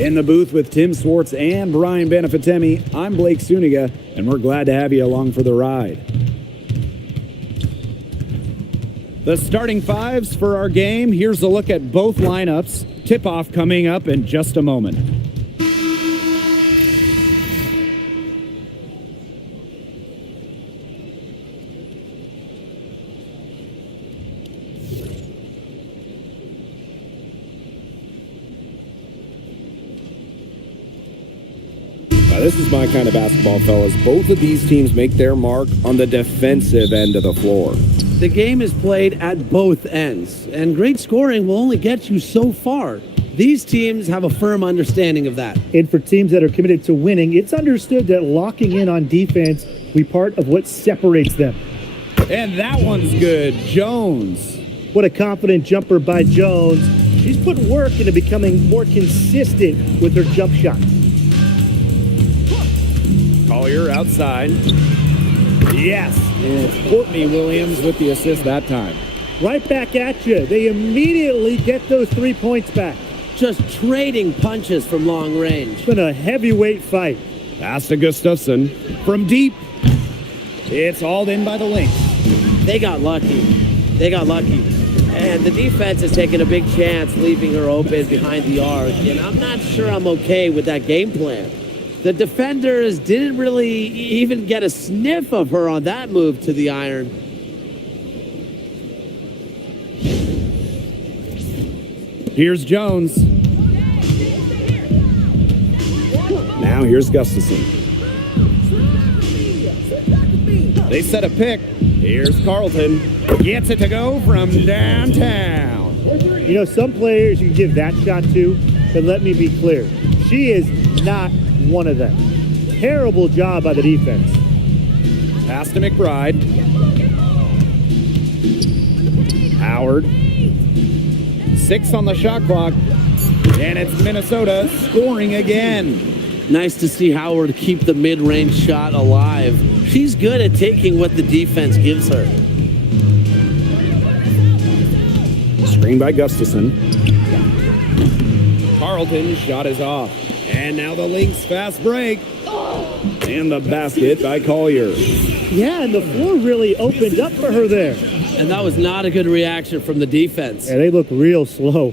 In the booth with Tim Swartz and Brian Benefitemi, I'm Blake Suniga, and we're glad to have you along for the ride. The starting fives for our game. Here's a look at both lineups. Tip-off coming up in just a moment. This is my kind of basketball, fellas. Both of these teams make their mark on the defensive end of the floor. The game is played at both ends, and great scoring will only get you so far. These teams have a firm understanding of that. And for teams that are committed to winning, it's understood that locking in on defense will be part of what separates them. And that one's good. Jones. What a confident jumper by Jones. She's put work into becoming more consistent with her jump shot. Collier outside. Yes, and it's Courtney Williams with the assist that time. Right back at you. They immediately get those 3 points back. Just trading punches from long range. It's been a heavyweight fight. Pass to Gustafson from deep. It's hauled in by the Lynx. They got lucky. And the defense is taking a big chance, leaving her open behind the arc. And I'm not sure I'm okay with that game plan. The defenders didn't really even get a sniff of her on that move to the iron. Here's Jones. Now here's Gustafson. They set a pick. Here's Carlton. Gets it to go from downtown. You know, some players you can give that shot to, but let me be clear. She is not one of them. Terrible job by the defense. Pass to McBride. Howard. 6 on the shot clock. And it's Minnesota scoring again. Nice to see Howard keep the mid-range shot alive. She's good at taking what the defense gives her. Screen by Gustafson. Carlton's shot is off. And now the Lynx fast break. And the basket by Collier. Yeah, and the floor really opened up for her there. And that was not a good reaction from the defense. Yeah, they look real slow.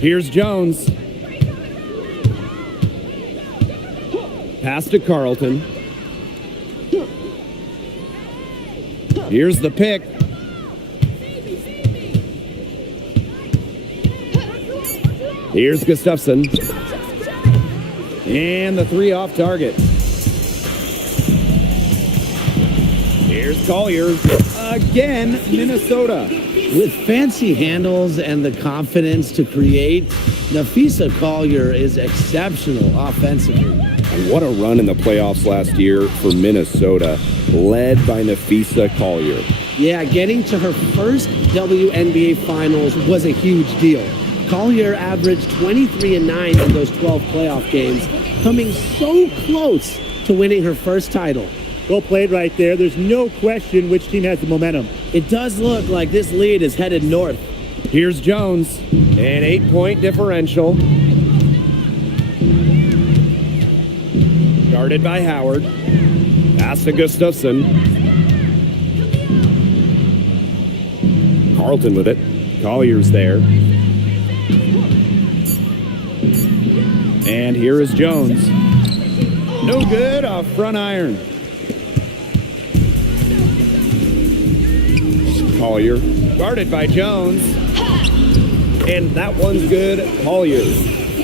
Here's Jones. Pass to Carlton. Here's the pick. Here's Gustafson. And the 3 off target. Here's Collier. Again, Minnesota. With fancy handles and the confidence to create, Napheesa Collier is exceptional offensively. And what a run in the playoffs last year for Minnesota, led by Napheesa Collier. Yeah, getting to her first WNBA Finals was a huge deal. Collier averaged 23-9 in those 12 playoff games, coming so close to winning her first title. Well played right there. There's no question which team has the momentum. It does look like this lead is headed north. Here's Jones. An 8-point differential. Guarded by Howard. Pass to Gustafson. Carlton with it. Collier's there. And here is Jones. No good off front iron. Collier. Guarded by Jones. And that one's good. Collier.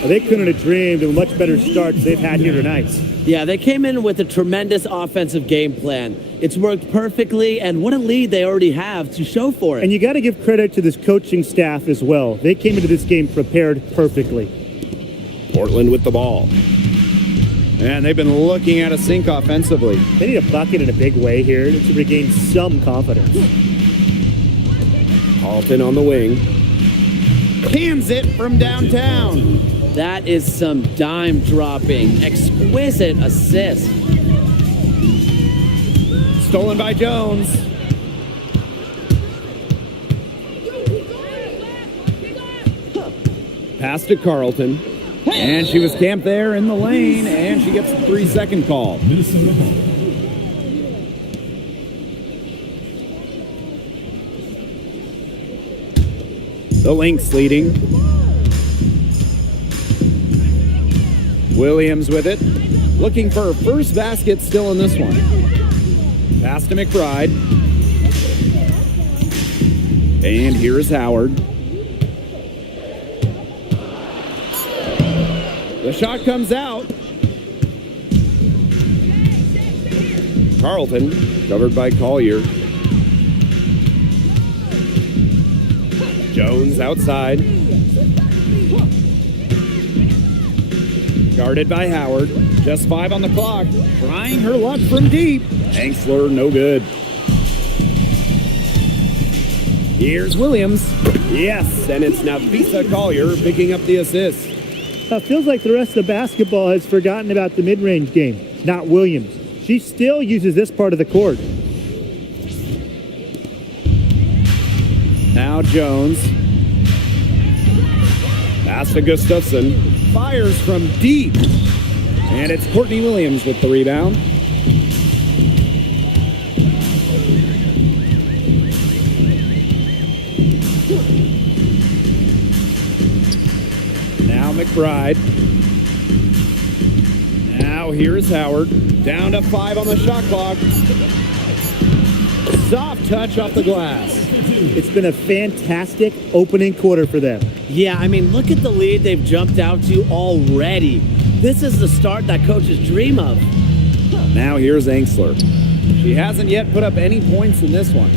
They couldn't have dreamed of a much better start they've had here tonight. Yeah, they came in with a tremendous offensive game plan. It's worked perfectly, and what a lead they already have to show for it. And you got to give credit to this coaching staff as well. They came into this game prepared perfectly. Portland with the ball. And they've been looking at a sink offensively. They need a bucket in a big way here to regain some confidence. Carlton on the wing. Cans it from downtown. That is some dime dropping, exquisite assist. Stolen by Jones. Pass to Carlton. And she was camped there in the lane, and she gets a 3-second call. Minnesota ball. The Lynx leading. Williams with it. Looking for her first basket still in this one. Pass to McBride. And here is Howard. The shot comes out. Carlton, covered by Collier. Jones outside. Guarded by Howard. Just 5 on the clock. Trying her luck from deep. Angsler, no good. Here's Williams. Yes, and it's Nafisa Collier picking up the assist. Feels like the rest of the basketball has forgotten about the mid-range game, not Williams. She still uses this part of the court. Now Jones. Pass to Gustafson. Fires from deep. And it's Courtney Williams with the rebound. Now McBride. Now here's Howard. Down to 5 on the shot clock. Soft touch off the glass. It's been a fantastic opening quarter for them. Yeah, I mean, look at the lead they've jumped out to already. This is the start that coaches dream of. Now here's Angsler. She hasn't yet put up any points in this one.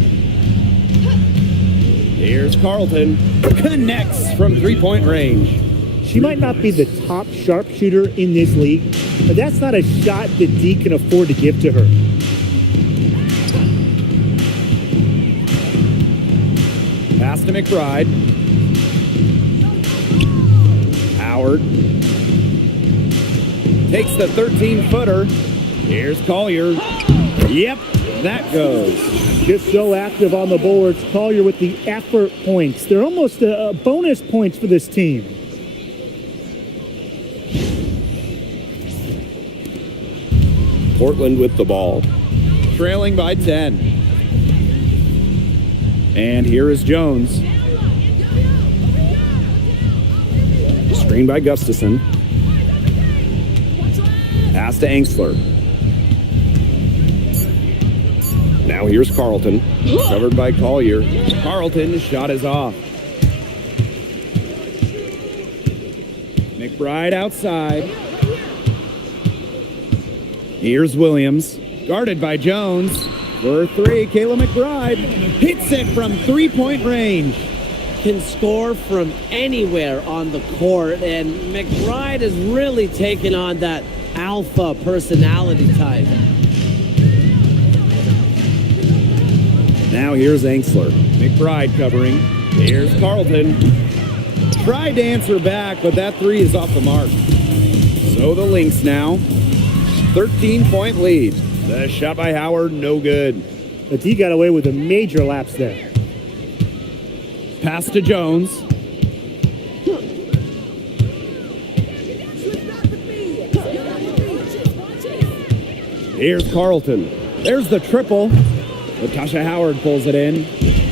Here's Carlton. Connects from 3-point range. She might not be the top sharpshooter in this league, but that's not a shot that D can afford to give to her. Pass to McBride. Howard. Takes the 13-footer. Here's Collier. Yep, that goes. Just so active on the boards. Collier with the effort points. They're almost bonus points for this team. Portland with the ball. Trailing by 10. And here is Jones. Screen by Gustafson. Pass to Angsler. Now here's Carlton. Covered by Collier. Carlton's shot is off. McBride outside. Here's Williams. Guarded by Jones. For 3, Kayla McBride hits it from 3-point range. Can score from anywhere on the court, and McBride has really taken on that alpha personality type. Now here's Angsler. McBride covering. Here's Carlton. Tried to answer back, but that 3 is off the mark. So the Lynx now. 13-point lead. The shot by Howard, no good. But D got away with a major lapse there. Pass to Jones. Here's Carlton. There's the triple. Natasha Howard pulls it in.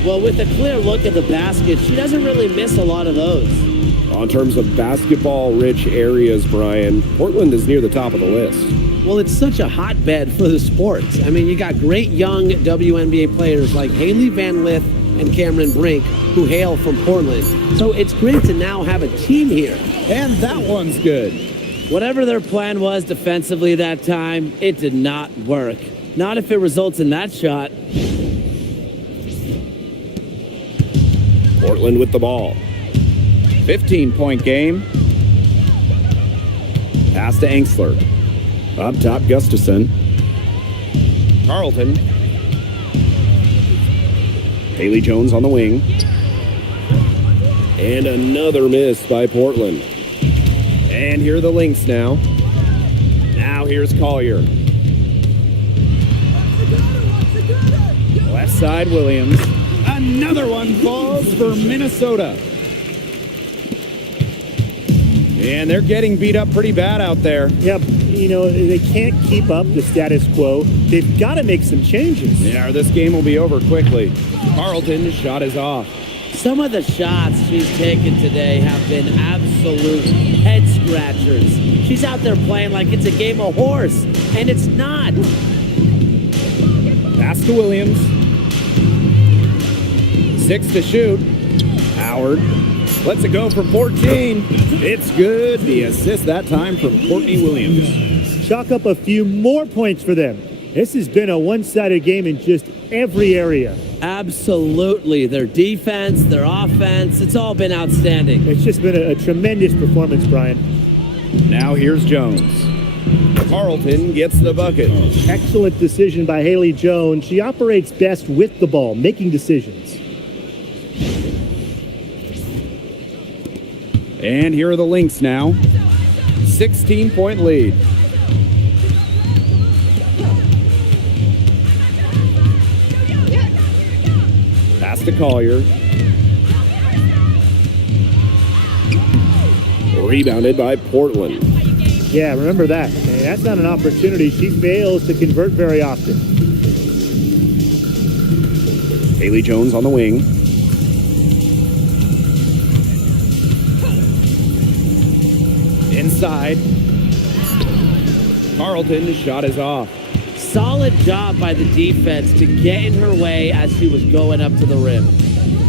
Well, with a clear look at the basket, she doesn't really miss a lot of those. In terms of basketball-rich areas, Brian, Portland is near the top of the list. Well, it's such a hotbed for the sports. I mean, you got great young WNBA players like Haley Van Lith and Cameron Brink, who hail from Portland. So it's great to now have a team here. And that one's good. Whatever their plan was defensively that time, it did not work. Not if it results in that shot. Portland with the ball. 15-point game. Pass to Angsler. Up top, Gustafson. Carlton. Haley Jones on the wing. And another miss by Portland. And here are the Lynx now. Now here's Collier. Left side, Williams. Another one falls for Minnesota. And they're getting beat up pretty bad out there. Yeah, they can't keep up the status quo. They've got to make some changes. Yeah, or this game will be over quickly. Carlton's shot is off. Some of the shots she's taken today have been absolute head scratchers. She's out there playing like it's a game of horse, and it's not. Pass to Williams. 6 to shoot. Howard lets it go from 14. It's good. The assist that time from Courtney Williams. Chalk up a few more points for them. This has been a one-sided game in just every area. Absolutely. Their defense, their offense, it's all been outstanding. It's just been a tremendous performance, Brian. Now here's Jones. Carlton gets the bucket. Excellent decision by Haley Jones. She operates best with the ball, making decisions. And here are the Lynx now. 16-point lead. Pass to Collier. Rebounded by Portland. Yeah, remember that. And that's not an opportunity she fails to convert very often. Haley Jones on the wing. Inside. Carlton's shot is off. Solid job by the defense to get in her way as she was going up to the rim.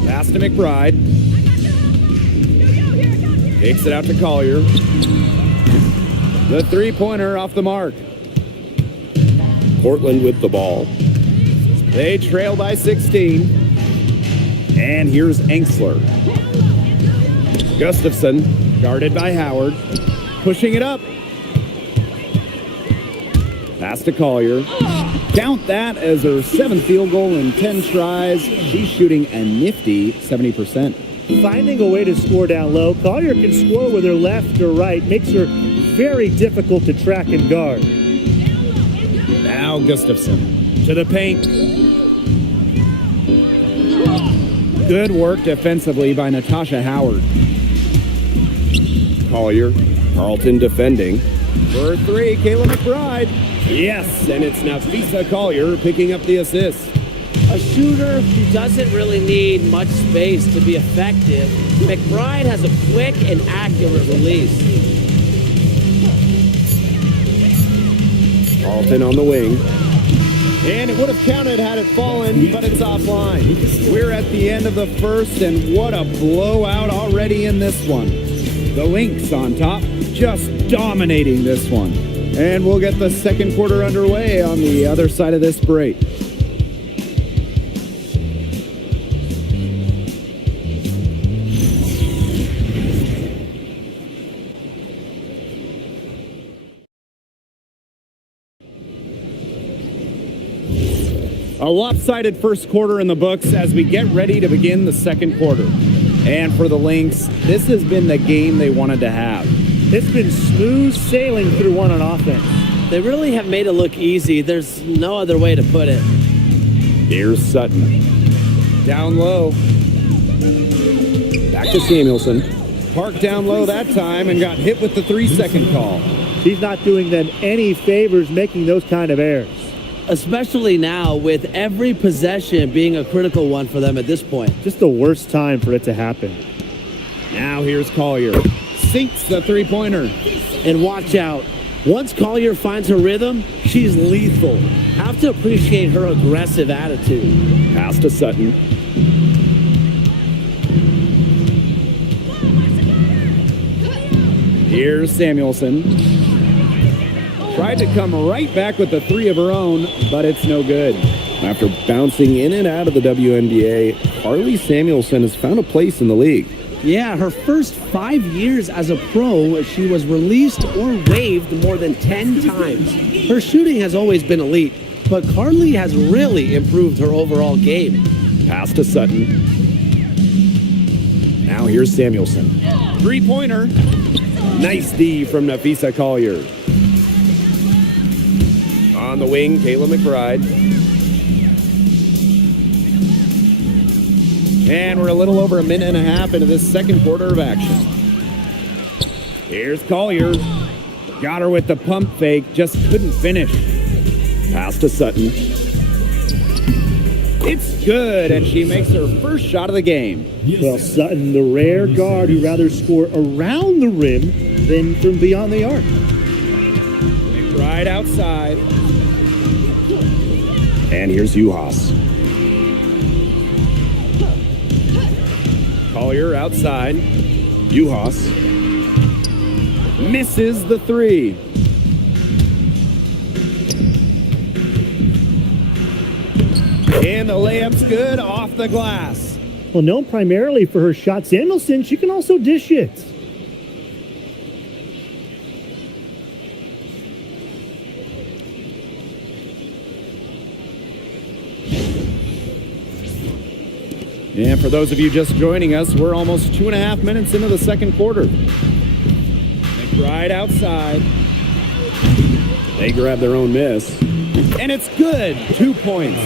Pass to McBride. Takes it out to Collier. The three-pointer off the mark. Portland with the ball. They trail by 16. And here's Enksler. Gustafson, guarded by Howard. Pushing it up. Pass to Collier. Count that as her 7th field goal in 10 tries. She's shooting a nifty 70%. Finding a way to score down low. Collier can score with her left or right. Makes her very difficult to track and guard. Now Gustafson to the paint. Good work defensively by Natasha Howard. Collier. Carlton defending. For 3, Kayla McBride. Yes, and it's Nafisa Collier picking up the assist. A shooter who doesn't really need much space to be effective. McBride has a quick and accurate release. Carlton on the wing. And it would have counted had it fallen, but it's offline. We're at the end of the first, and what a blowout already in this one. The Lynx on top, just dominating this one. And we'll get the second quarter underway on the other side of this break. A lopsided first quarter in the books as we get ready to begin the second quarter. And for the Lynx, this has been the game they wanted to have. It's been smooth sailing through one on offense. They really have made it look easy. There's no other way to put it. Here's Sutton. Down low. Back to Samuelson. Parked down low that time and got hit with the 3-second call. She's not doing them any favors making those kind of errors. Especially now with every possession being a critical one for them at this point. Just the worst time for it to happen. Now here's Collier. Sinks the three-pointer. And watch out. Once Collier finds her rhythm, she's lethal. Have to appreciate her aggressive attitude. Pass to Sutton. Here's Samuelson. Tried to come right back with the 3 of her own, but it's no good. After bouncing in and out of the WNBA, Carly Samuelson has found a place in the league. Yeah, her first 5 years as a pro, she was released or waived more than 10 times. Her shooting has always been elite, but Carly has really improved her overall game. Pass to Sutton. Now here's Samuelson. Three-pointer. Nice D from Nafisa Collier. On the wing, Kayla McBride. And we're a little over a minute and a half into this second quarter of action. Here's Collier. Got her with the pump fake, just couldn't finish. Pass to Sutton. It's good, and she makes her first shot of the game. Well, Sutton, the rare guard who'd rather score around the rim than from beyond the arc. Right outside. And here's Juhas. Collier outside. Juhas. Misses the three. And the layup's good off the glass. Well, known primarily for her shot, Samuelson, she can also dish it. And for those of you just joining us, we're almost 2.5 minutes into the second quarter. McBride outside. They grab their own miss. And it's good. 2 points.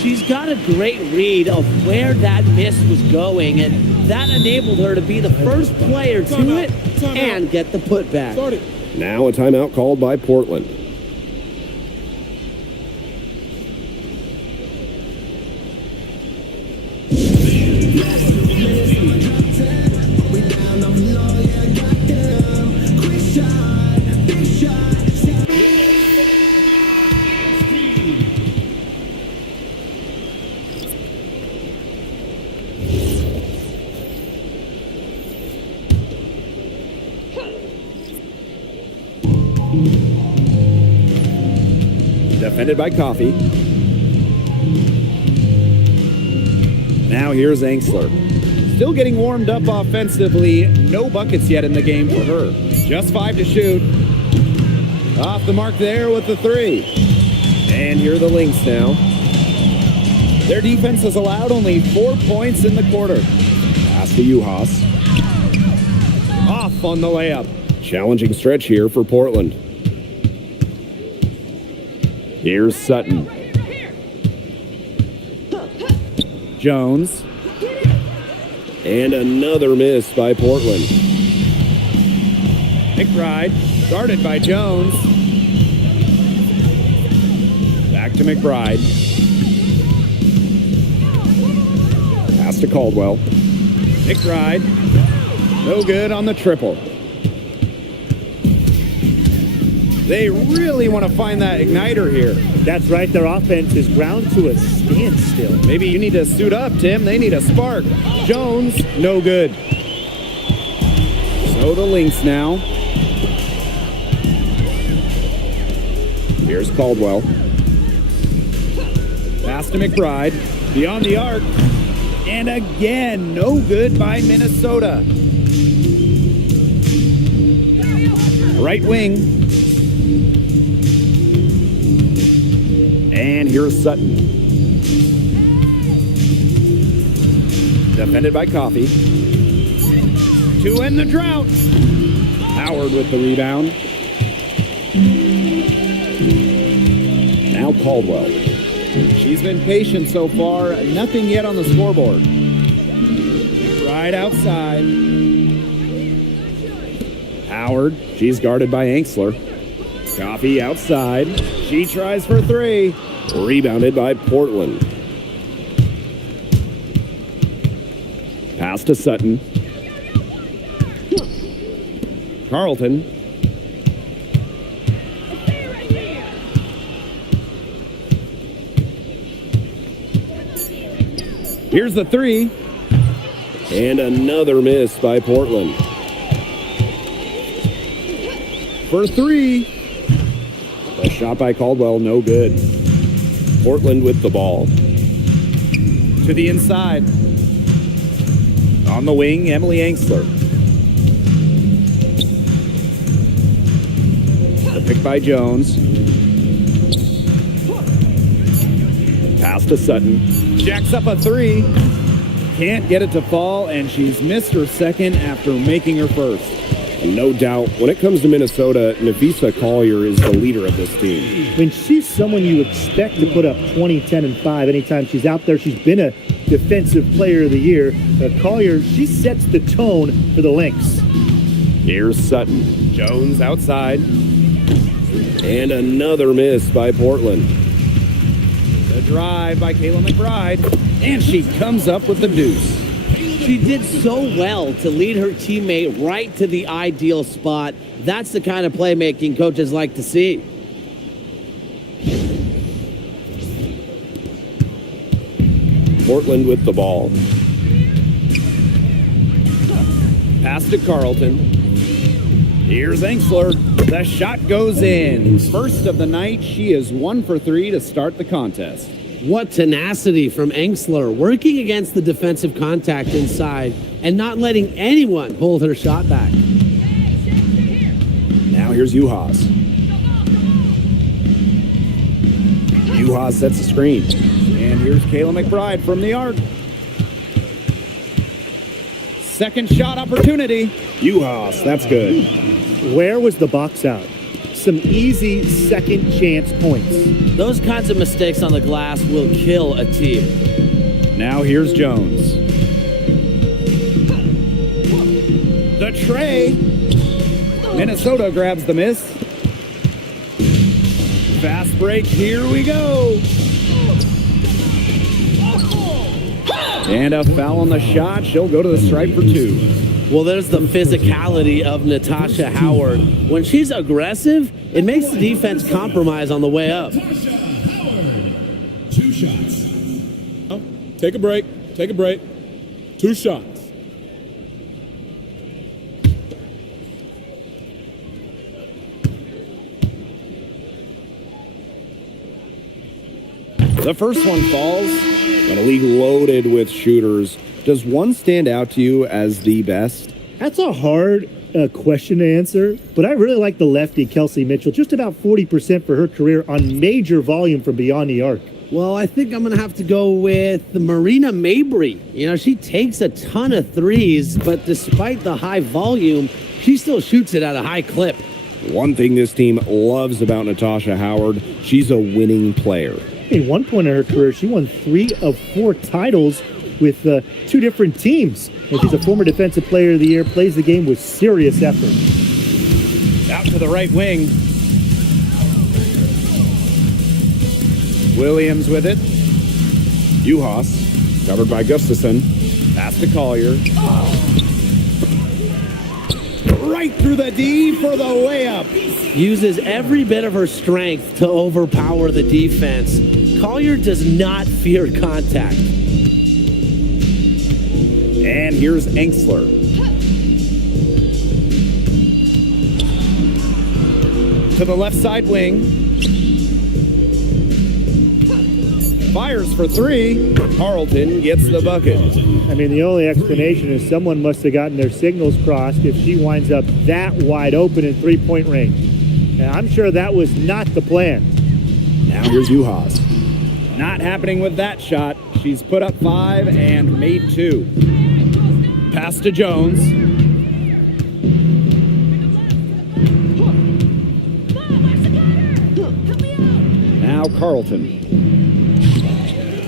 She's got a great read of where that miss was going, and that enabled her to be the first player to it and get the putback. Now a timeout called by Portland. Defended by Coffey. Now here's Angsler. Still getting warmed up offensively. No buckets yet in the game for her. Just 5 to shoot. Off the mark there with the 3. And here are the Lynx now. Their defense has allowed only 4 points in the quarter. Pass to Juhas. Off on the layup. Challenging stretch here for Portland. Here's Sutton. Jones. And another miss by Portland. McBride. Guarded by Jones. Back to McBride. Pass to Caldwell. McBride. No good on the triple. They really want to find that igniter here. That's right, their offense is ground to a standstill. Maybe you need to suit up, Tim. They need a spark. Jones, no good. So the Lynx now. Here's Caldwell. Pass to McBride. Beyond the arc. And again, no good by Minnesota. Right wing. And here's Sutton. Defended by Coffey. To end the drought. Howard with the rebound. Now Caldwell. She's been patient so far. Nothing yet on the scoreboard. Right outside. Howard. She's guarded by Angsler. Coffey outside. She tries for 3. Rebounded by Portland. Pass to Sutton. Carlton. Here's the 3. And another miss by Portland. For 3. A shot by Caldwell, no good. Portland with the ball. To the inside. On the wing, Emily Angsler. Picked by Jones. Pass to Sutton. Jacks up a 3. Can't get it to fall, and she's missed her second after making her first. And no doubt, when it comes to Minnesota, Napheesa Collier is the leader of this team. When she's someone you expect to put up 20, 10, and 5 anytime she's out there, she's been a defensive player of the year. Collier, she sets the tone for the Lynx. Here's Sutton. Jones outside. And another miss by Portland. The drive by Kayla McBride. And she comes up with the deuce. She did so well to lead her teammate right to the ideal spot. That's the kind of playmaking coaches like to see. Portland with the ball. Pass to Carlton. Here's Engsler. The shot goes in. First of the night, she is 1 for 3 to start the contest. What tenacity from Engsler, working against the defensive contact inside and not letting anyone hold her shot back. Now here's Juhas. Juhas sets the screen. And here's Kayla McBride from the arc. Second shot opportunity. Juhas, that's good. Where was the box out? Some easy second chance points. Those kinds of mistakes on the glass will kill a team. Now here's Jones. The tray. Minnesota grabs the miss. Fast break, here we go. And a foul on the shot. She'll go to the stripe for 2. Well, there's the physicality of Natasha Howard. When she's aggressive, it makes the defense compromise on the way up. 2 shots. Oh, take a break. Take a break. 2 shots. The first one falls. But a league loaded with shooters. Does one stand out to you as the best? That's a hard question to answer, but I really like the lefty, Kelsey Mitchell. Just about 40% for her career on major volume from beyond the arc. Well, I think I'm going to have to go with Marina Mabry. You know, she takes a ton of threes, but despite the high volume, she still shoots it at a high clip. One thing this team loves about Natasha Howard, she's a winning player. In one point in her career, she won 3 of 4 titles with 2 different teams. And she's a former Defensive Player of the Year, plays the game with serious effort. Out to the right wing. Williams with it. Juhas, covered by Gustafson. Pass to Collier. Right through the D for the layup. Uses every bit of her strength to overpower the defense. Collier does not fear contact. And here's Engsler. To the left side wing. Fires for 3. Carlton gets the bucket. I mean, the only explanation is someone must have gotten their signals crossed if she winds up that wide open in three-point range. And I'm sure that was not the plan. Now here's Juhas. Not happening with that shot. She's put up 5 and made 2. Pass to Jones. Now Carlton.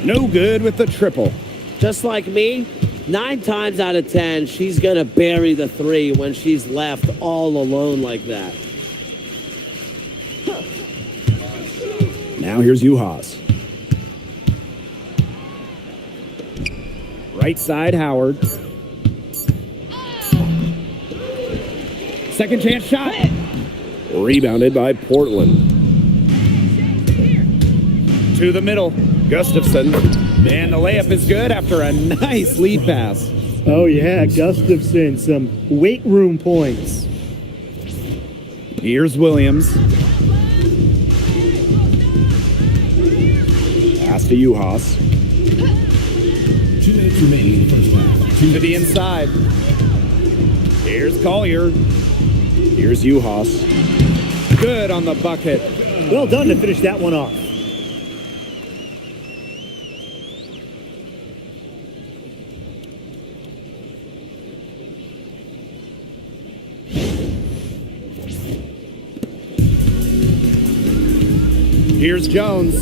No good with the triple. Just like me, 9 times out of 10, she's going to bury the 3 when she's left all alone like that. Now here's Juhas. Right side, Howard. Second chance shot. Rebounded by Portland. To the middle. Gustafson. And the layup is good after a nice lead pass. Oh, yeah, Gustafson, some weight room points. Here's Williams. Pass to Juhas. 2 minutes remaining in the first half. To the inside. Here's Collier. Here's Juhas. Good on the bucket. Well done to finish that one off. Here's Jones.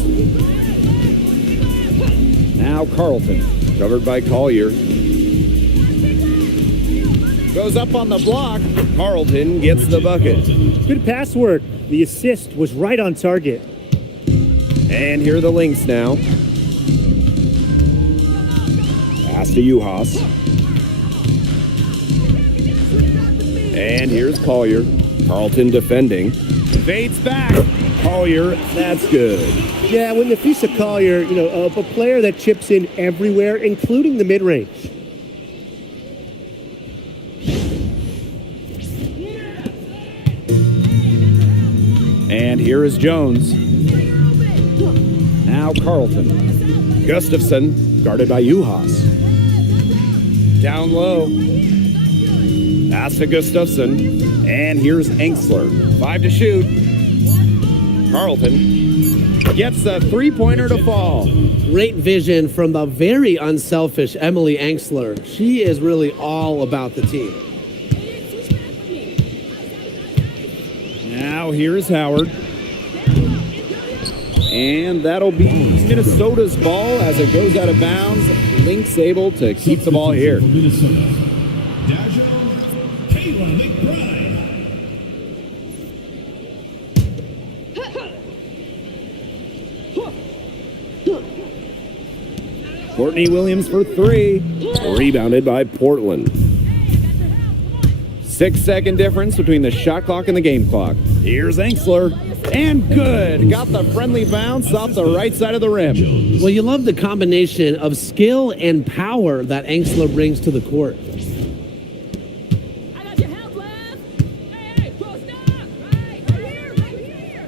Now Carlton. Covered by Collier. Goes up on the block. Carlton gets the bucket. Good pass work. The assist was right on target. And here are the Lynx now. Pass to Juhas. And here's Collier. Carlton defending. Fades back. Collier, that's good. Yeah, when Nafisa Collier, a player that chips in everywhere, including the mid-range. And here is Jones. Now Carlton. Gustafson, guarded by Juhas. Down low. Pass to Gustafson. And here's Engsler. 5 to shoot. Carlton gets the three-pointer to fall. Great vision from the very unselfish Emily Engsler. She is really all about the team. Now here's Howard. And that'll be Minnesota's ball as it goes out of bounds. Lynx able to keep the ball here. Minnesota. Daja Kayla McBride. Courtney Williams for 3. Rebounded by Portland. 6-second difference between the shot clock and the game clock. Here's Engsler. And good. Got the friendly bounce off the right side of the rim. Well, you love the combination of skill and power that Engsler brings to the court. I got your help, left. Hey, post up. Right here.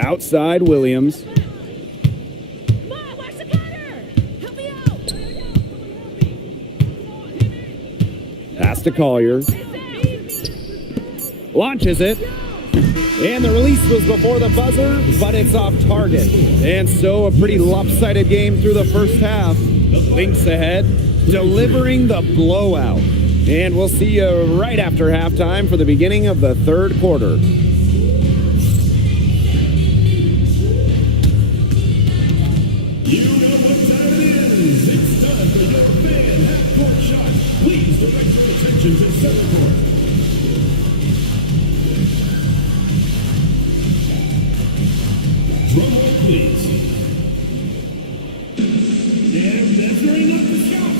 Outside Williams. Come on, watch the cutter. Help me out. Pass to Collier. Launches it. And the release was before the buzzer, but it's off target. And so a pretty lopsided game through the first half. Lynx ahead, delivering the blowout. And we'll see you right after halftime for the beginning of the third quarter. You know what time it is. It's time for your fan half-court shot. Please direct your attention to center court. Drum roll, please. And measuring up the shot.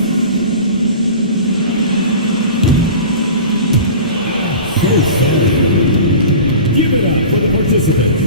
So sorry. Give it up for the participant.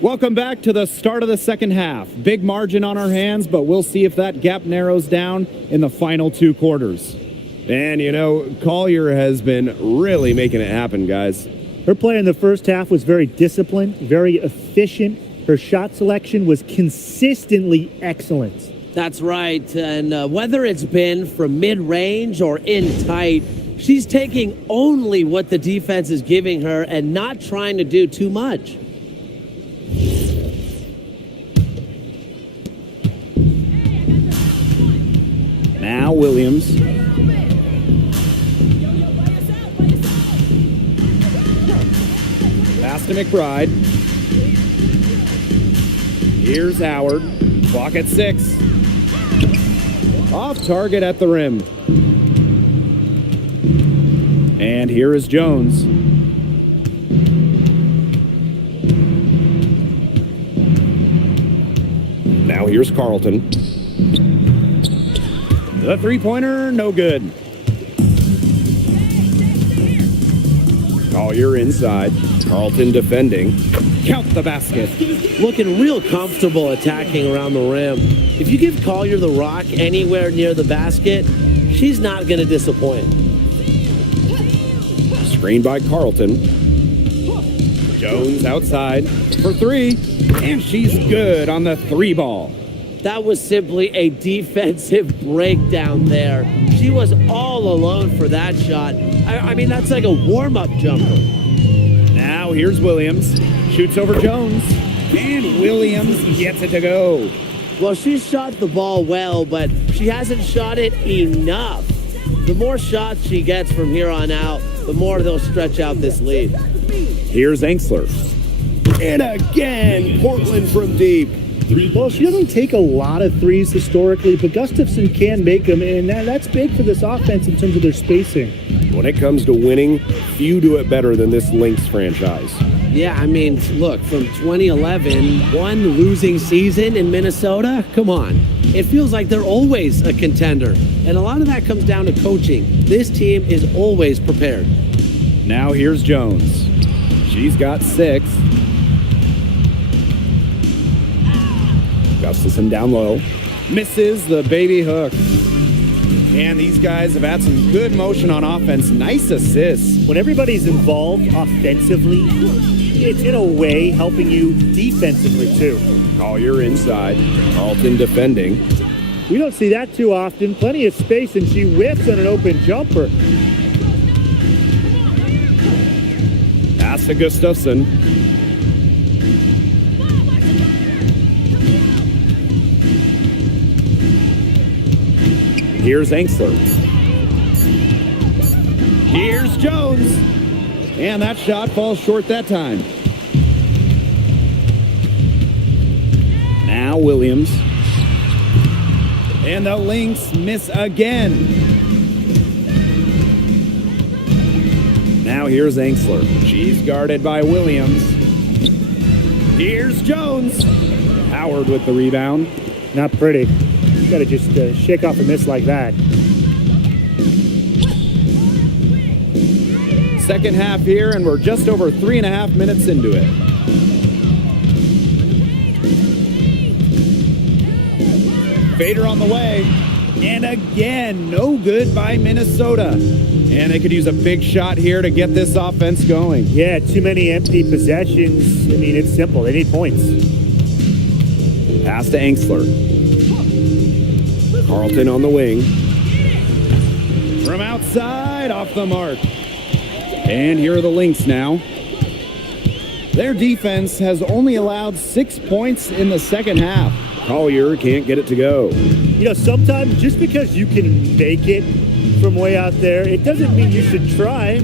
Welcome back to the start of the second half. Big margin on our hands, but we'll see if that gap narrows down in the final 2 quarters. And, Collier has been really making it happen, guys. Her play in the first half was very disciplined, very efficient. Her shot selection was consistently excellent. That's right. And whether it's been from mid-range or in tight, she's taking only what the defense is giving her and not trying to do too much. Now Williams. Pass to McBride. Here's Howard. Clock at 6. Off target at the rim. And here is Jones. Now here's Carlton. The three-pointer, no good. Collier inside. Carlton defending. Count the basket. Looking real comfortable attacking around the rim. If you give Collier the rock anywhere near the basket, she's not going to disappoint. Screened by Carlton. Jones outside for three, and she's good on the three ball. That was simply a defensive breakdown there. She was all alone for that shot. I mean, that's like a warm-up jumper. Now here's Williams. Shoots over Jones, and Williams gets it to go. Well, she shot the ball well, but she hasn't shot it enough. The more shots she gets from here on out, the more they'll stretch out this lead. Here's Enxler. And again, Portland from deep. Well, she doesn't take a lot of threes historically, but Gustafson can make them, and that's big for this offense in terms of their spacing. When it comes to winning, few do it better than this Lynx franchise. Yeah, I mean, look, from 2011, one losing season in Minnesota, come on. It feels like they're always a contender, and a lot of that comes down to coaching. This team is always prepared. Now here's Jones. She's got 6. Gustafson down low. Misses the baby hook. And these guys have had some good motion on offense. Nice assists. When everybody's involved offensively, it's in a way helping you defensively too. Collier inside. Carlton defending. We don't see that too often. Plenty of space, and she whiffs on an open jumper. Pass to Gustafson. Here's Enxler. Here's Jones. And that shot falls short that time. Now Williams. And the Lynx miss again. Now here's Enxler. She's guarded by Williams. Here's Jones. Howard with the rebound. Not pretty. You got to just shake off a miss like that. Second half here, and we're just over 3.5 minutes into it. Fader on the way. And again, no good by Minnesota. And they could use a big shot here to get this offense going. Yeah, too many empty possessions. I mean, it's simple. They need points. Pass to Enxler. Carlton on the wing. From outside, off the mark. And here are the Lynx now. Their defense has only allowed 6 points in the second half. Collier can't get it to go. You know, sometimes just because you can make it from way out there, it doesn't mean you should try.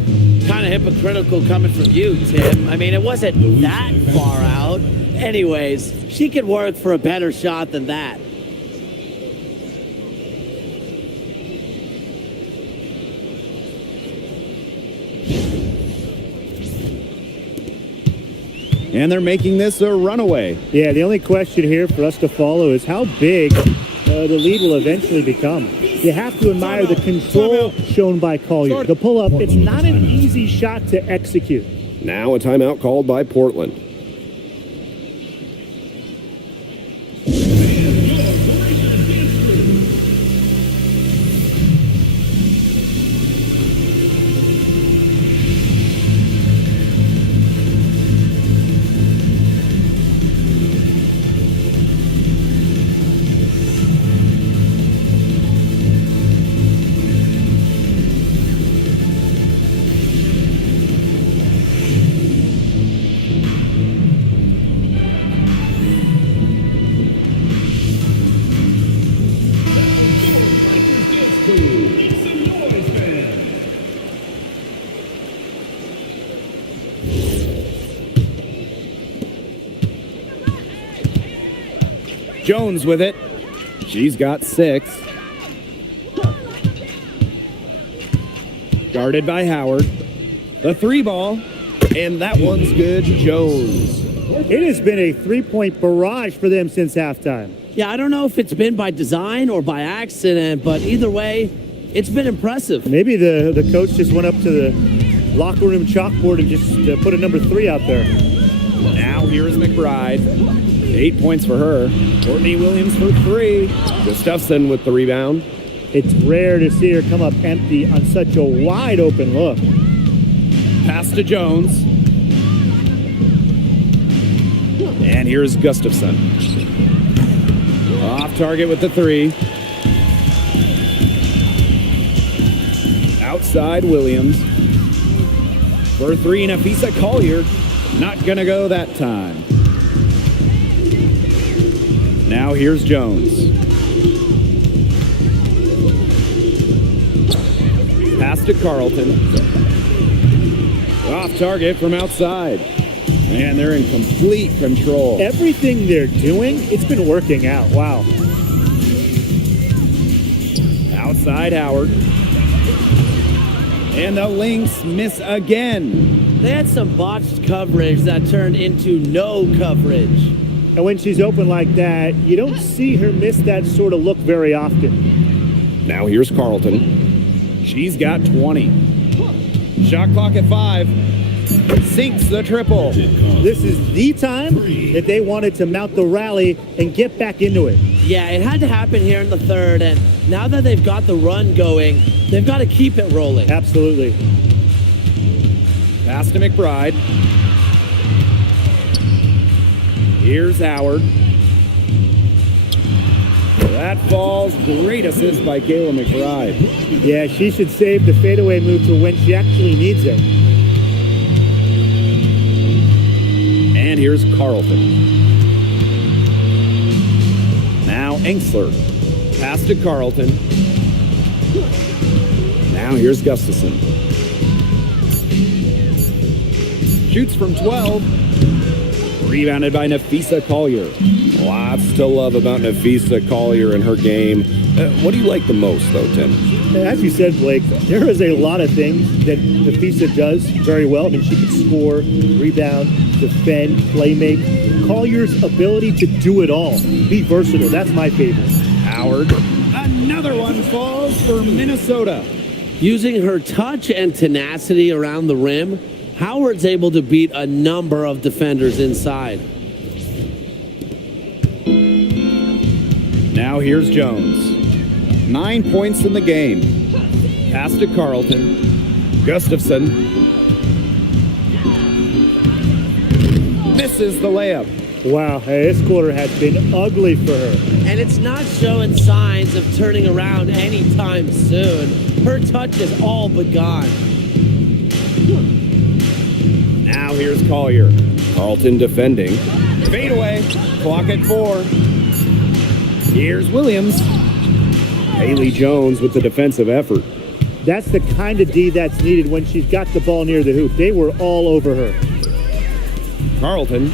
Kind of hypocritical coming from you, Tim. I mean, it wasn't that far out. Anyways, she could work for a better shot than that. And they're making this a runaway. Yeah, the only question here for us to follow is how big the lead will eventually become. You have to admire the control shown by Collier. The pull-up, it's not an easy shot to execute. Now a timeout called by Portland. Jones with it. She's got 6. Guarded by Howard. The 3 ball. And that one's good. Jones. It has been a three-point barrage for them since halftime. Yeah, I don't know if it's been by design or by accident, but either way, it's been impressive. Maybe the coach just went up to the locker room chalkboard and just put a number 3 out there. Now here's McBride. 8 points for her. Courtney Williams for 3. Gustafson with the rebound. It's rare to see her come up empty on such a wide open look. Pass to Jones. And here's Gustafson. Off target with the 3. Outside Williams. For 3, Napheesa Collier. Not gonna go that time. Now here's Jones. Pass to Carlton. Off target from outside. Man, they're in complete control. Everything they're doing, it's been working out. Wow. Outside Howard. And the Lynx miss again. They had some botched coverage that turned into no coverage. And when she's open like that, you don't see her miss that sort of look very often. Now here's Carlton. She's got 20. Shot clock at 5. Sinks the triple. This is the time that they wanted to mount the rally and get back into it. Yeah, it had to happen here in the third, and now that they've got the run going, they've got to keep it rolling. Absolutely. Pass to McBride. Here's Howard. That falls. Great assist by Kayla McBride. Yeah, she should save the fadeaway move for when she actually needs it. And here's Carlton. Now Engsler. Pass to Carlton. Now here's Gustafson. Shoots from 12. Rebounded by Napheesa Collier. Lots to love about Napheesa Collier and her game. What do you like the most, though, Tim? As you said, Blake, there is a lot of things that Napheesa does very well. I mean, she can score, rebound, defend, play make. Collier's ability to do it all, be versatile, that's my favorite. Howard. Another one falls for Minnesota. Using her touch and tenacity around the rim, Howard's able to beat a number of defenders inside. Now here's Jones. 9 points in the game. Pass to Carlton. Gustafson. Misses the layup. Wow, hey, this quarter has been ugly for her. And it's not showing signs of turning around anytime soon. Her touch is all but gone. Now here's Collier. Carlton defending. Fade away. Clock at 4. Here's Williams. Haley Jones with the defensive effort. That's the kind of D that's needed when she's got the ball near the hoop. They were all over her. Carlton.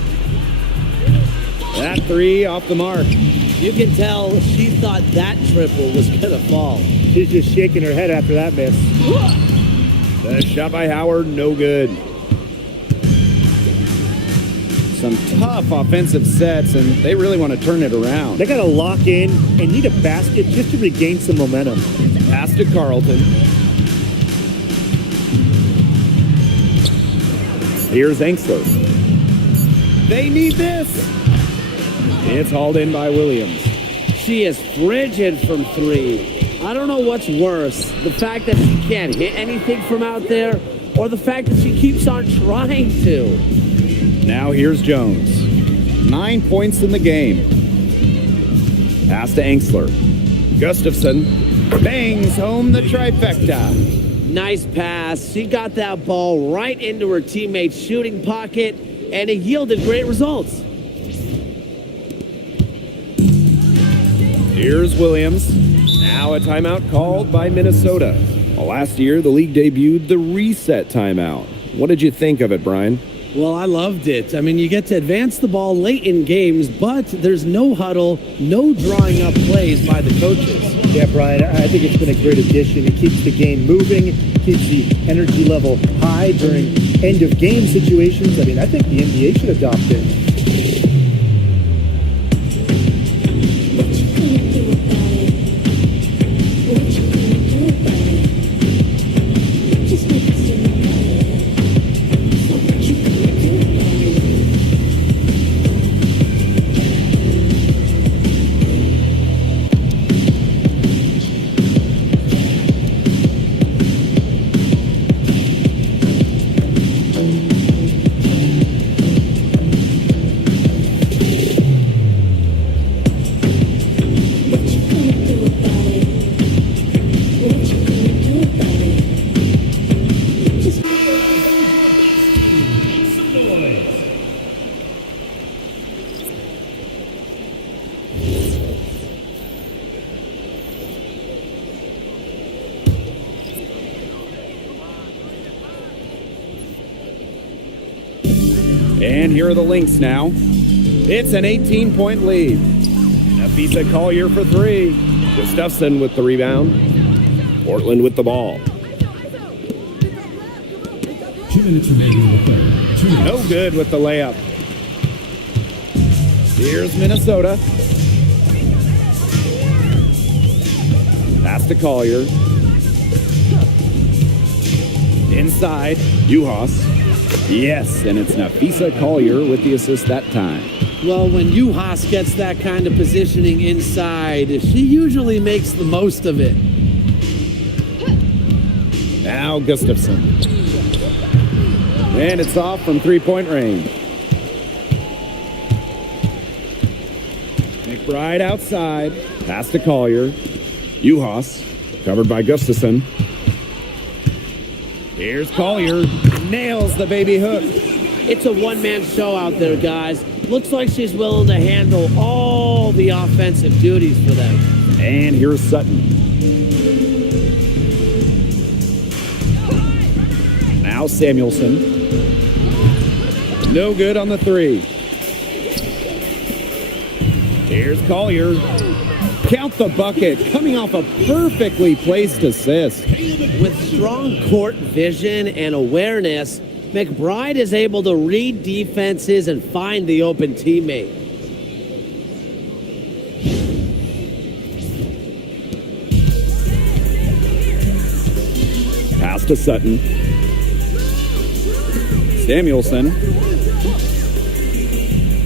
That 3 off the mark. You can tell she thought that triple was going to fall. She's just shaking her head after that miss. The shot by Howard, no good. Some tough offensive sets, and they really want to turn it around. They got to lock in and need a basket just to regain some momentum. Pass to Carlton. Here's Engsler. They need this. It's hauled in by Williams. She is frigid from 3. I don't know what's worse, the fact that she can't hit anything from out there, or the fact that she keeps on trying to. Now here's Jones. 9 points in the game. Pass to Engsler. Gustafson bangs home the trifecta. Nice pass. She got that ball right into her teammate's shooting pocket, and it yielded great results. Here's Williams. Now a timeout called by Minnesota. Well, last year, the league debuted the reset timeout. What did you think of it, Brian? Well, I loved it. I mean, you get to advance the ball late in games, but there's no huddle, no drawing up plays by the coaches. Yeah, Brian, I think it's been a great addition. It keeps the game moving, keeps the energy level high during end-of-game situations. I mean, I think the NBA should adopt it. And here are the Lynx now. It's an 18-point lead. Nafisa Collier for three. Gustafson with the rebound. Portland with the ball. 2 minutes remaining in the third. 2 minutes. No good with the layup. Here's Minnesota. Pass to Collier. Inside. Juhas. Yes, and it's Nafisa Collier with the assist that time. Well, when Juhas gets that kind of positioning inside, she usually makes the most of it. Now Gustafson. And it's off from three-point range. McBride outside. Pass to Collier. Juhas. Covered by Gustafson. Here's Collier. Nails the baby hook. It's a one-man show out there, guys. Looks like she's willing to handle all the offensive duties for them. And here's Sutton. Now Samuelson. No good on the three. Here's Collier. Count the bucket. Coming off a perfectly placed assist. With strong court vision and awareness, McBride is able to read defenses and find the open teammate. Pass to Sutton. Samuelson.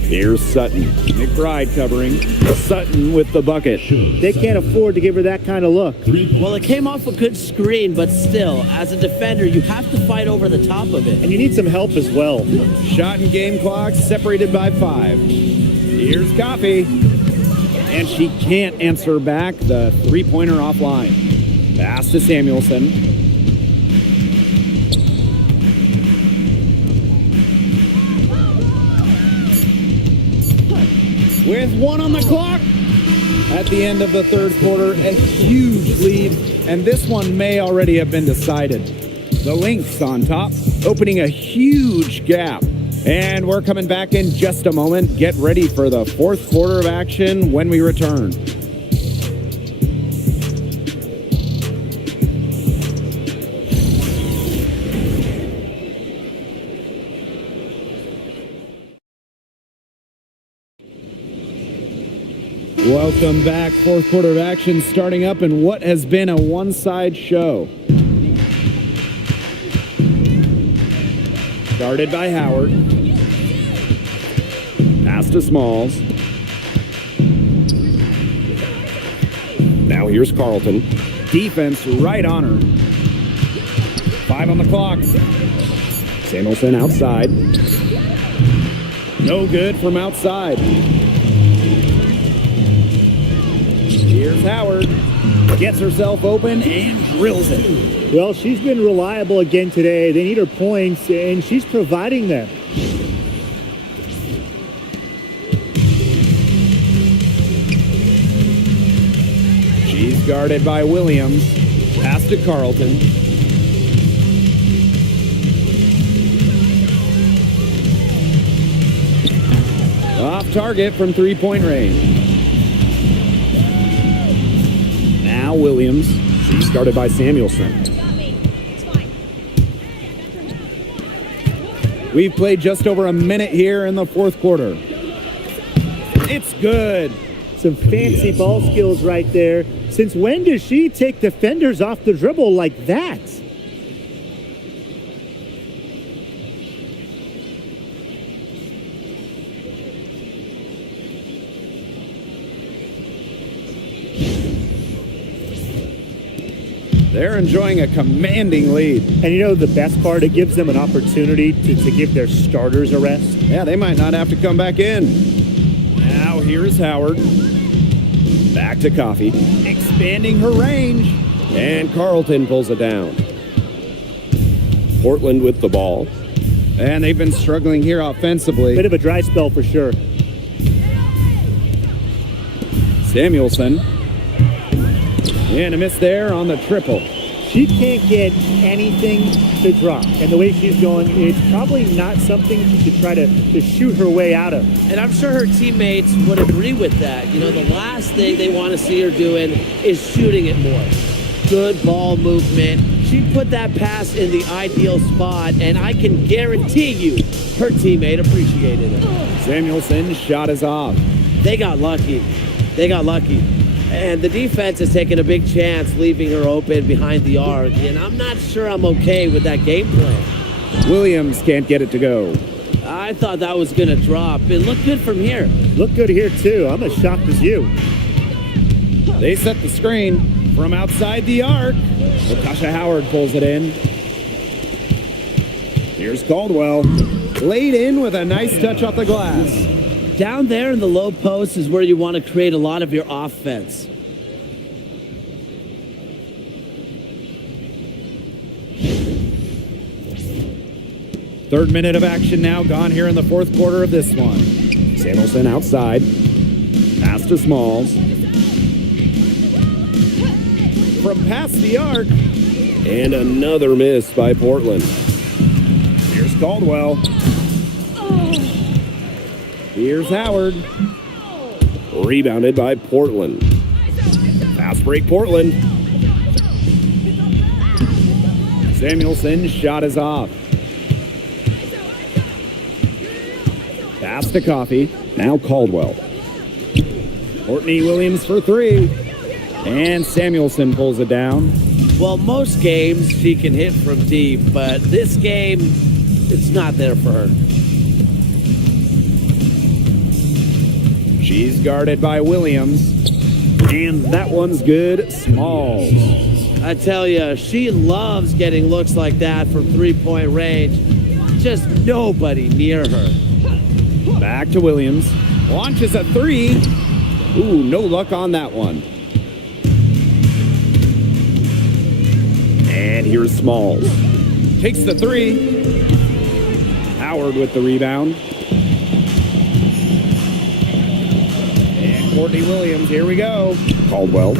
Here's Sutton. McBride covering. Sutton with the bucket. They can't afford to give her that kind of look. Well, it came off a good screen, but still, as a defender, you have to fight over the top of it. And you need some help as well. Shot and game clock separated by 5. Here's Coffee. And she can't answer back. The three-pointer offline. Pass to Samuelson. With 1 on the clock. At the end of the third quarter, a huge lead. And this one may already have been decided. The Lynx on top, opening a huge gap. And we're coming back in just a moment. Get ready for the fourth quarter of action when we return. Welcome back. Fourth quarter of action starting up in what has been a one-side show. Started by Howard. Pass to Smalls. Now here's Carlton. Defense right on her. 5 on the clock. Samuelson outside. No good from outside. Here's Howard. Gets herself open and drills it. Well, she's been reliable again today. They need her points, and she's providing them. She's guarded by Williams. Pass to Carlton. Off target from three-point range. Now Williams. She's guarded by Samuelson. We've played just over a minute here in the fourth quarter. It's good. Some fancy ball skills right there. Since when does she take defenders off the dribble like that? They're enjoying a commanding lead. And you know the best part? It gives them an opportunity to give their starters a rest. Yeah, they might not have to come back in. Now here's Howard. Back to Coffee. Expanding her range. And Carlton pulls it down. Portland with the ball. And they've been struggling here offensively. Bit of a dry spell for sure. Samuelson. And a miss there on the triple. She can't get anything to drop. And the way she's going, it's probably not something she should try to shoot her way out of. And I'm sure her teammates would agree with that. You know, the last thing they want to see her doing is shooting it more. Good ball movement. She put that pass in the ideal spot, and I can guarantee you her teammate appreciated it. Samuelson's shot is off. They got lucky. They got lucky. And the defense is taking a big chance leaving her open behind the arc, and I'm not sure I'm okay with that game plan. Williams can't get it to go. I thought that was going to drop. It looked good from here. Look good here, too. I'm as shocked as you. They set the screen from outside the arc. Latasha Howard pulls it in. Here's Caldwell. Laid in with a nice touch off the glass. Down there in the low post is where you want to create a lot of your offense. Third minute of action now gone here in the fourth quarter of this one. Samuelson outside. Pass to Smalls. From past the arc. And another miss by Portland. Here's Caldwell. Here's Howard. Rebounded by Portland. Fast break Portland. Samuelson's shot is off. Pass to Coffey. Now Caldwell. Courtney Williams for three. And Samuelson pulls it down. Well, most games she can hit from deep, but this game, it's not there for her. She's guarded by Williams. And that one's good. Smalls. I tell you, she loves getting looks like that from three-point range. Just nobody near her. Back to Williams. Launches a three. Ooh, no luck on that one. And here's Smalls. Takes the three. Howard with the rebound. And Courtney Williams, here we go. Caldwell.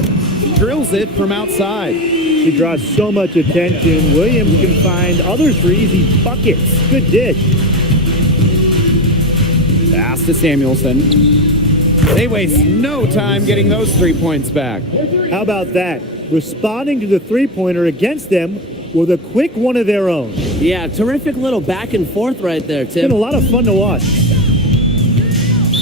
Drills it from outside. She draws so much attention. Williams can find others for easy buckets. Good dish. Pass to Samuelson. They waste no time getting those 3 points back. How about that? Responding to the three-pointer against them with a quick one of their own. Yeah, terrific little back and forth right there, It's been Tim. a lot of fun to watch.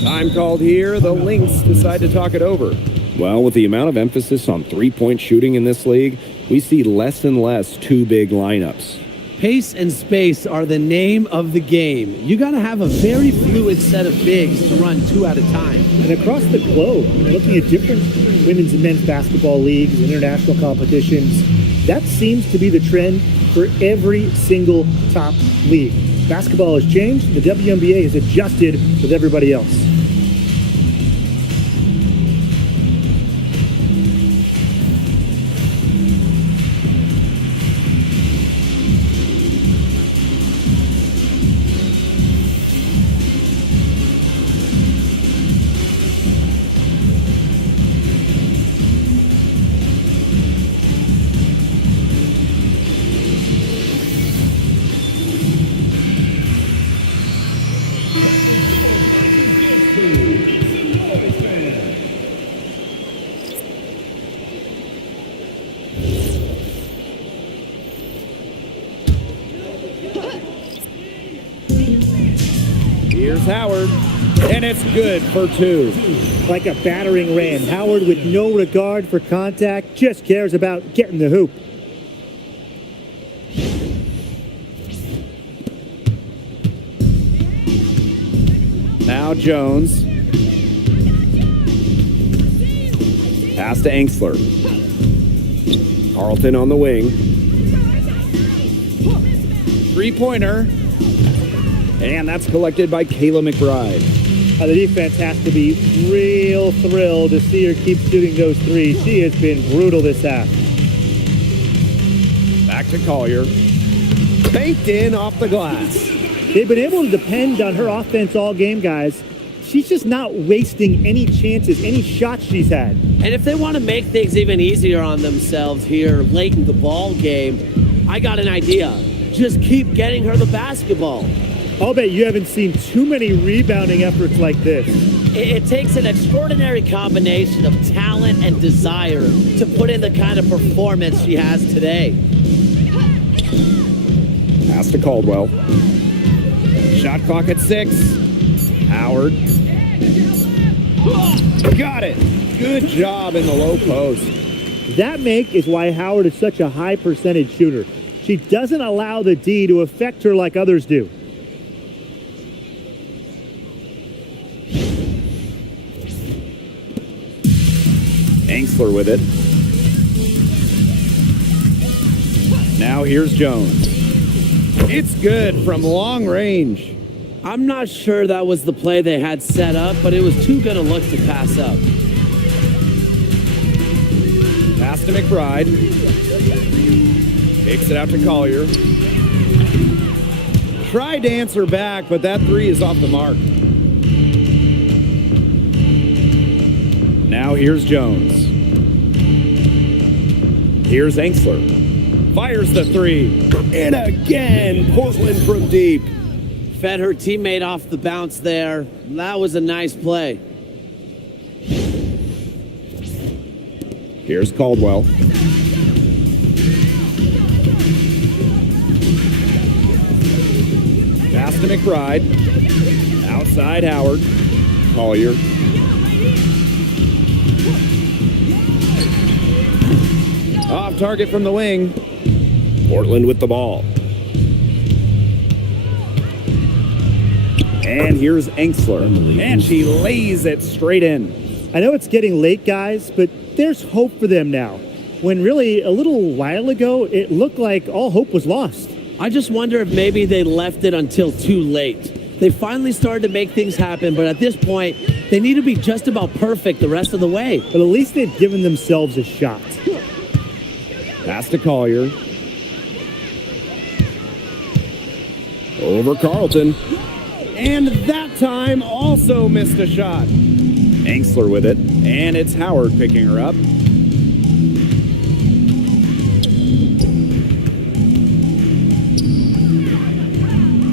Time called here. The Lynx decide to talk it over. Well, with the amount of emphasis on three-point shooting in this league, we see less and less two big lineups. Pace and space are the name of the game. You got to have a very fluid set of bigs to run two at a time. And across the globe, looking at different women's and men's basketball leagues, international competitions, that seems to be the trend for every single top league. Basketball has changed. The WNBA has adjusted with everybody else. Here's Howard. And it's good for two. Like a battering ram, Howard, with no regard for contact, just cares about getting the hoop. Now Jones. Pass to Angsler. Carlton on the wing. Three-pointer. And that's collected by Kayla McBride. The defense has to be real thrilled to see her keep shooting those threes. She has been brutal this half. Back to Collier. Banked in off the glass. They've been able to depend on her offense all game, guys. She's just not wasting any chances, any shots she's had. And if they want to make things even easier on themselves here late in the ball game, I got an idea. just keep getting her the basketball. I'll bet you haven't seen too many rebounding efforts like this. It takes an extraordinary combination of talent and desire to put in the kind of performance she has today. Pass to Caldwell. Shot clock at 6. Howard. Got it. Good job in the low post. That make is why Howard is such a high percentage shooter. She doesn't allow the D to affect her like others do. Angsler with it. Now here's Jones. It's good from long range. I'm not sure that was the play they had set up, but it was too good a look to pass up. Pass to McBride. Takes it out to Collier. Tried to answer back, but that 3 is off the mark. Now here's Jones. Here's Angsler. Fires the 3. And again, Portland from deep. Fed her teammate off the bounce there. That was a nice play. Here's Caldwell. Pass to McBride. Outside Howard. Collier. Off target from the wing. Portland with the ball. And here's Angsler. And she lays it straight in. I know it's getting late, guys, but there's hope for them now. When really, a little while ago, it looked like all hope was lost. I just wonder if maybe they left it until too late. They finally started to make things happen, but at this point, they need to be just about perfect the rest of the way. But at least they've given themselves a shot. Pass to Collier. Over Carlton. And that time also missed a shot. Angsler with it. And it's Howard picking her up.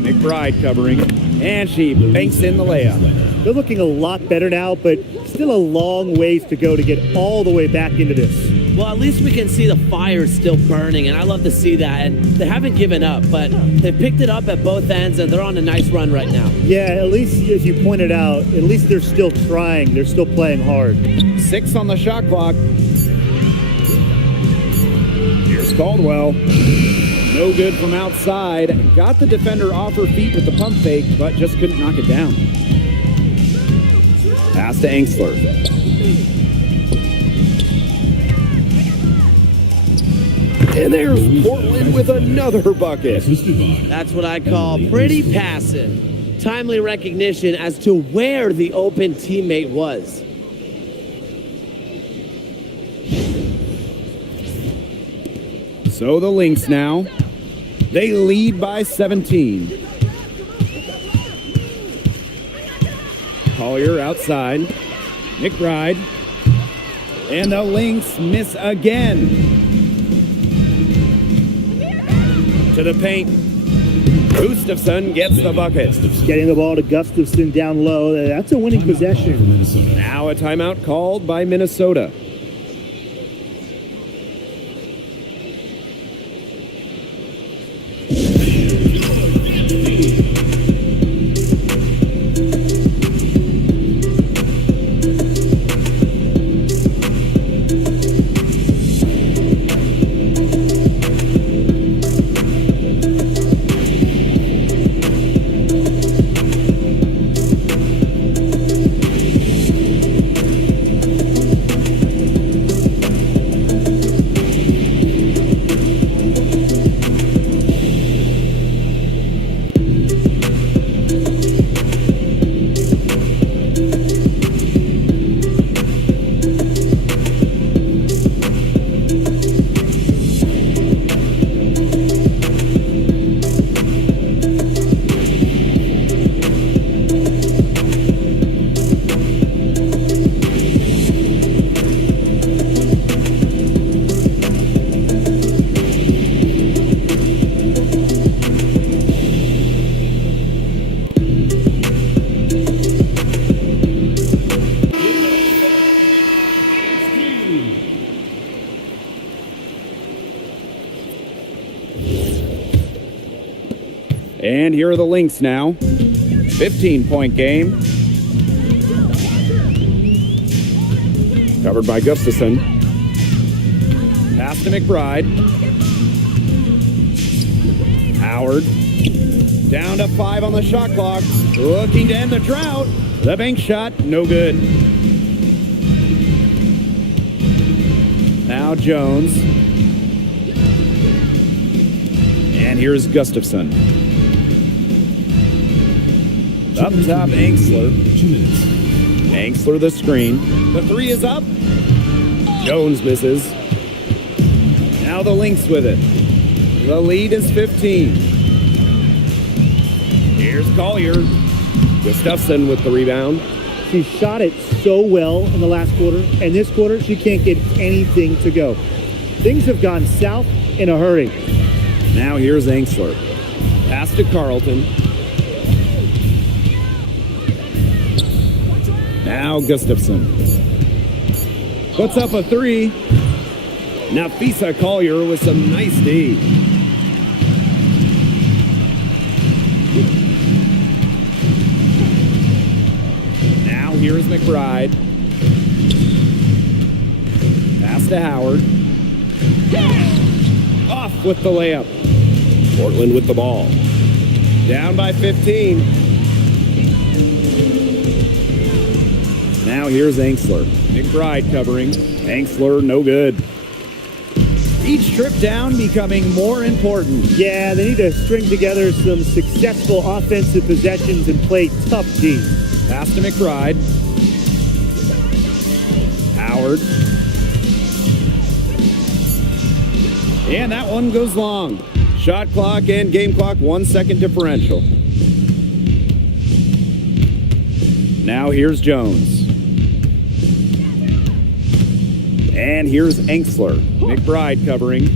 McBride covering. And she banks in the layup. They're looking a lot better now, but still a long ways to go to get all the way back into this. Well, at least we can see the fire still burning, and I love to see that. And they haven't given up, but they've picked it up at both ends, and they're on a nice run right now. Yeah, at least, as you pointed out, at least they're still trying. They're still playing hard. 6 on the shot clock. Here's Caldwell. No good from outside. Got the defender off her feet with the pump fake, but just couldn't knock it down. Pass to Angsler. And there's Portland with another bucket. That's what I call pretty passing. Timely recognition as to where the open teammate was. So the Lynx now. They lead by 17. Collier outside. McBride. And the Lynx miss again. To the paint. Gustafson gets the bucket. Getting the ball to Gustafson down low. That's a winning possession. Now a timeout called by Minnesota. And here are the Lynx now. 15-point game. Covered by Gustafson. Pass to McBride. Howard. Down to 5 on the shot clock. Looking to end the drought. The bank shot, no good. Now Jones. And here's Gustafson. Up top, Angsler. Angsler the screen. The 3 is up. Jones misses. Now the Lynx with it. The lead is 15. Here's Collier. Gustafson with the rebound. She shot it so well in the last quarter, and this quarter she can't get anything to go. Things have gone south in a hurry. Now here's Angsler. Pass to Carlton. Now Gustafson. Puts up a 3. Nafisa Collier with some nice D. Now here's McBride. Pass to Howard. Off with the layup. Portland with the ball. Down by 15. Now here's Angsler. McBride covering. Angsler, no good. Each trip down becoming more important. Yeah, they need to string together some successful offensive possessions and play tough D. Pass to McBride. Howard. And that one goes long. Shot clock and game clock, 1 second differential. Now here's Jones. And here's Angsler. McBride covering.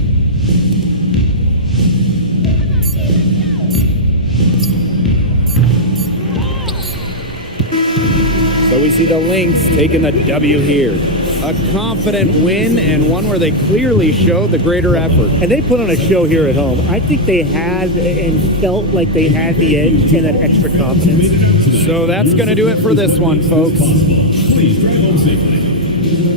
So we see the Lynx taking the W here. A confident win and one where they clearly showed the greater effort. And they put on a show here at home. I think they had and felt like they had the edge and that extra confidence. So that's going to do it for this one, folks. Please drive home safely.